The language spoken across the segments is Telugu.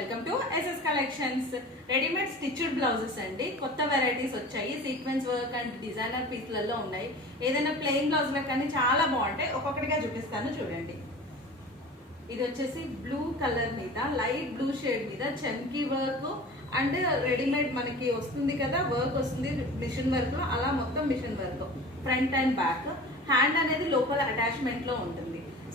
Welcome to SS collections. Readymade stitched blouses అండి. కొత్త వెరైటీస్ వచ్చాయి. సీక్వెన్స్ వర్క్ అండ్ డిజైనర్ పీస్లలో ఉన్నాయి. ఏదైనా ప్లెయిన్ బ్లౌజ్ లో కానీ చాలా బాగుంటాయి. ఒక్కొక్కటిగా చూపిస్తాను చూడండి. ఇది వచ్చేసి బ్లూ కలర్ మీద లైట్ బ్లూ షేడ్ మీద చమ్కీ వర్క్ అండ్ రెడీమేడ్ మనకి వస్తుంది కదా, వర్క్ వస్తుంది మిషన్ వర్క్ లో. అలా మొత్తం machine work, front and back. Hand అనేది లోపల అటాచ్మెంట్ లో ఉంటుంది.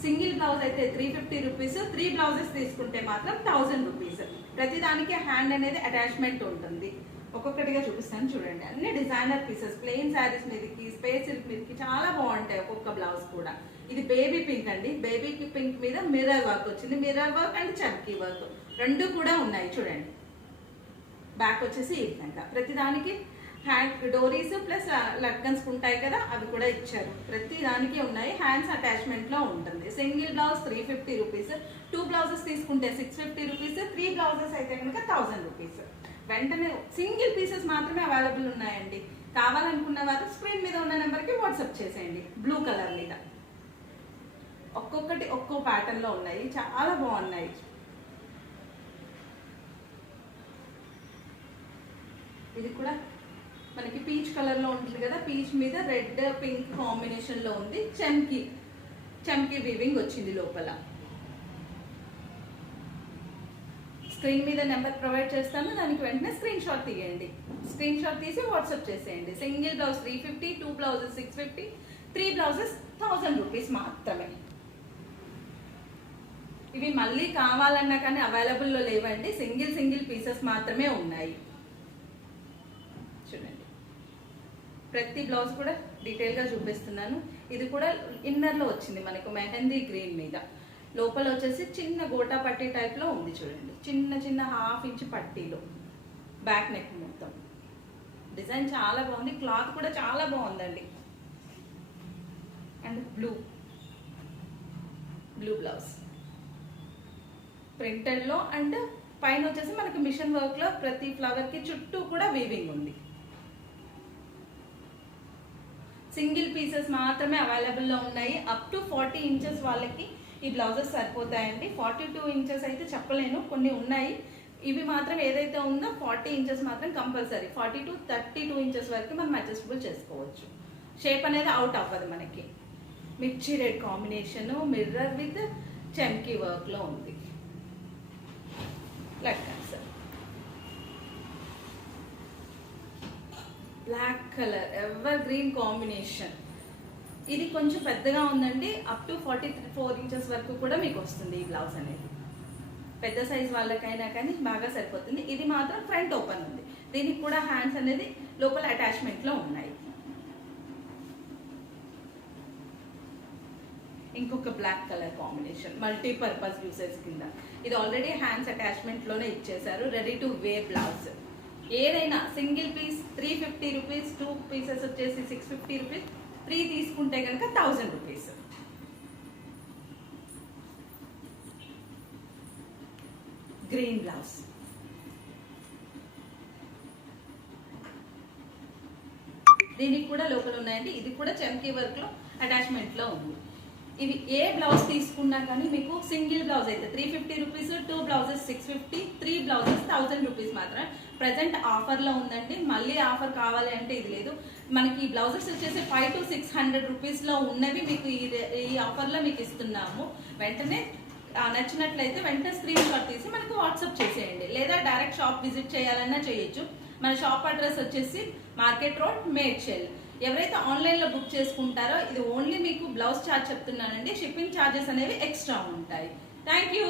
సింగిల్ బ్లౌజ్ అయితే 350 రూపీస్, 3 బ్లౌజెస్ తీసుకుంటే మాత్రం 1000 రూపీస్. ప్రతి దానికి హ్యాండ్ అనేది అటాచ్మెంట్ ఉంటుంది. ఒక్కొక్కటిగా చూపిస్తాను చూడండి. అన్ని డిజైనర్ పీసెస్, ప్లెయిన్ శారీస్ మీదకి, స్పేస్ సిల్క్ మీదకి చాలా బాగుంటాయి ఒక్కొక్క బ్లౌజ్ కూడా. ఇది బేబీ పింక్ అండి. బేబీ పింక్ మీద మిర్రర్ వర్క్ వచ్చింది. మిర్రర్ వర్క్ అండ్ చమ్కీ వర్క్ రెండు కూడా ఉన్నాయి చూడండి. బ్యాక్ వచ్చేసి ఈ విధంగా ప్రతి దానికి హ్యాండ్ డోరీస్ ప్లస్ లట్కన్స్ ఉంటాయి కదా, అవి కూడా ఇచ్చారు. ప్రతి దానికి ఉన్నాయి. హ్యాండ్స్ అటాచ్మెంట్ లో ఉంటుంది. సింగిల్ బ్లౌజ్ 350 రూపీస్, 2 బ్లౌజెస్ తీసుకుంటే 650 రూపీస్, 3 బ్లౌజెస్ అయితే కనుక 1000 రూపీస్. వెంటనే సింగిల్ పీసెస్ మాత్రమే అవైలబుల్ ఉన్నాయండి. కావాలనుకున్న వారు స్క్రీన్ మీద ఉన్న నెంబర్కి వాట్సాప్ చేసేయండి. బ్లూ కలర్ మీద ఒక్కొక్కటి ఒక్కో ప్యాటర్న్ లో ఉన్నాయి. చాలా బాగున్నాయి. ఇది కూడా మనకి పీచ్ కలర్ లో ఉంటుంది కదా, పీచ్ మీద రెడ్ పింక్ కాంబినేషన్ లో ఉంది. చమ్కీ వీవింగ్ వచ్చింది లోపల. స్క్రీన్ మీద నెంబర్ ప్రొవైడ్ చేస్తాను, దానికి వెంటనే స్క్రీన్ షాట్ తీయండి. స్క్రీన్ షాట్ తీసి వాట్సాప్ చేసేయండి. Single blouse 350, 2 blouses 650, 3 blouses 1000 rupees మాత్రమే. ఇవి మళ్ళీ కావాలన్నా కానీ అవైలబుల్ లో లేవండి. సింగిల్ పీసెస్ మాత్రమే ఉన్నాయి. చూడండి, ప్రతి బ్లౌజ్ కూడా డీటెయిల్ గా చూపిస్తున్నాను. ఇది కూడా ఇన్నర్ లో వచ్చింది మనకు మెహందీ గ్రీన్ మీద. లోపల వచ్చేసి చిన్న గోటా పట్టీ టైప్ లో ఉంది చూడండి. చిన్న 1/2 ఇంచ్ పట్టీలో బ్యాక్ నెక్ మొత్తం. డిజైన్ చాలా బాగుంది. క్లాత్ కూడా చాలా బాగుందండి. అండ్ బ్లూ బ్లౌజ్ ప్రింటెడ్ లో. అండ్ పైన వచ్చేసి మనకి మిషన్ వర్క్ లో ప్రతి ఫ్లవర్ కి చుట్టూ కూడా వీవింగ్ ఉంది. సింగిల్ పీసెస్ మాత్రమే అవైలబుల్ లో ఉన్నాయి. అప్ టు 40 ఇంచెస్ వాళ్ళకి ఈ బ్లౌజెస్ సరిపోతాయండి. 42 ఇంచెస్ అయితే చెప్పలేను, కొన్ని ఉన్నాయి. ఇవి మాత్రం ఏదైతే ఉందో 40 ఇంచెస్ మాత్రం కంపల్సరీ. 40 to 32 ఇంచెస్ వరకు మనం అడ్జస్టబుల్ చేసుకోవచ్చు. షేప్ అనేది అవుట్ అవ్వదు మనకి. మిర్చి రెడ్ కాంబినేషన్, మిర్రర్ విత్ చమ్కీ వర్క్ లో ఉంది. Black colour evergreen combination. ఇది కొంచెం పెద్దగా ఉందండి. అప్ టు 44 ఇంచెస్ వరకు కూడా మీకు వస్తుంది ఈ బ్లౌజ్ అనేది. పెద్ద సైజ్ వాళ్ళకైనా కానీ బాగా సరిపోతుంది. ఇది మాత్రం ఫ్రంట్ ఓపెన్ ఉంది. దీనికి కూడా హ్యాండ్స్ అనేది లోపల అటాచ్మెంట్ లో ఉన్నాయి. ఇంకొక black colour combination, multipurpose uses కింద. ఇది ఆల్రెడీ హ్యాండ్స్ అటాచ్మెంట్ లోనే ఇచ్చేసారు. Ready to wear blouse. ఏదైనా సింగిల్ పీస్ 350 రూపీస్, 2 పీసెస్ వచ్చేసి 650 రూపీస్, 3 తీసుకుంటే కనుక 1000 రూపీస్. Green blouse. దీనికి కూడా లోపల ఉన్నాయండి. ఇది కూడా చమ్కీ వర్క్ లో అటాచ్మెంట్ లో ఉంది. ఇవి ఏ బ్లౌజ్ తీసుకున్నా కానీ మీకు సింగిల్ బ్లౌజ్ అయితే 350 రూపీస్, 2 బ్లౌజెస్ 650, 3 బ్లౌజెస్ 1000 రూపీస్ మాత్రమే. ప్రజెంట్ ఆఫర్ లో ఉందండి. మళ్ళీ ఆఫర్ కావాలి అంటే ఇది లేదు. మనకి ఈ బ్లౌజెస్ వచ్చేసి 500 to 600 రూపీస్ లో ఉన్నవి మీకు ఈ ఆఫర్ లో మీకు ఇస్తున్నాము. వెంటనే నచ్చినట్లయితే వెంటనే స్క్రీన్ షాట్ తీసి మనకు వాట్సాప్ చేసేయండి. లేదా డైరెక్ట్ షాప్ విజిట్ చేయాలన్నా చేయొచ్చు. మన షాప్ అడ్రస్ వచ్చేసి మార్కెట్ రోడ్, మేడ్చల్. ఎవరైతే ఆన్లైన్ లో బుక్ చేసుకుంటారో ఇది ఓన్లీ మీకు బ్లౌజ్ ఛార్జ్ చెప్తున్నానండి. షిప్పింగ్ ఛార్జెస్ అనేవి ఎక్స్ట్రా ఉంటాయి. Thank you.